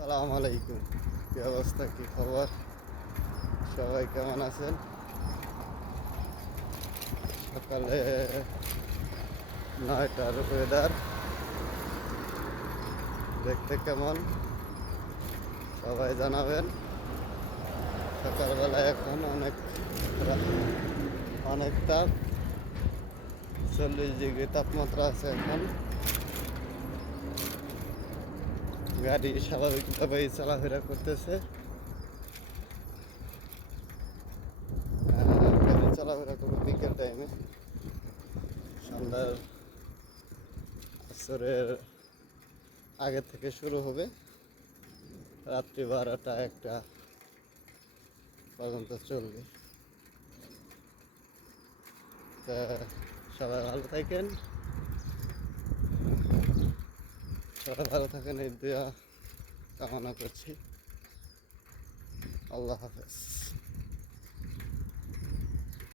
সালাম আলাইকুম। কি অবস্থা, কি খবর? সবাই কেমন আছেন? সকালে 9টার ওয়েদার দেখতে কেমন সবাই জানাবেন। সকালবেলা এখন অনেকটা 40 ডিগ্রি তাপমাত্রা আছে। এখন গাড়ি স্বাভাবিকভাবেই চলাফেরা করতেছে। গাড়ি চলাফেরা করবে বিকেল টাইমে, সন্ধ্যার আসরের আগে থেকে শুরু হবে, রাত্রি 12টা 1টা পর্যন্ত চলবে। তা সবাই ভালো থাকেন, সবাই ভালো থাকেন এই দোয়া কামনা করছি। আল্লাহ হাফেজ।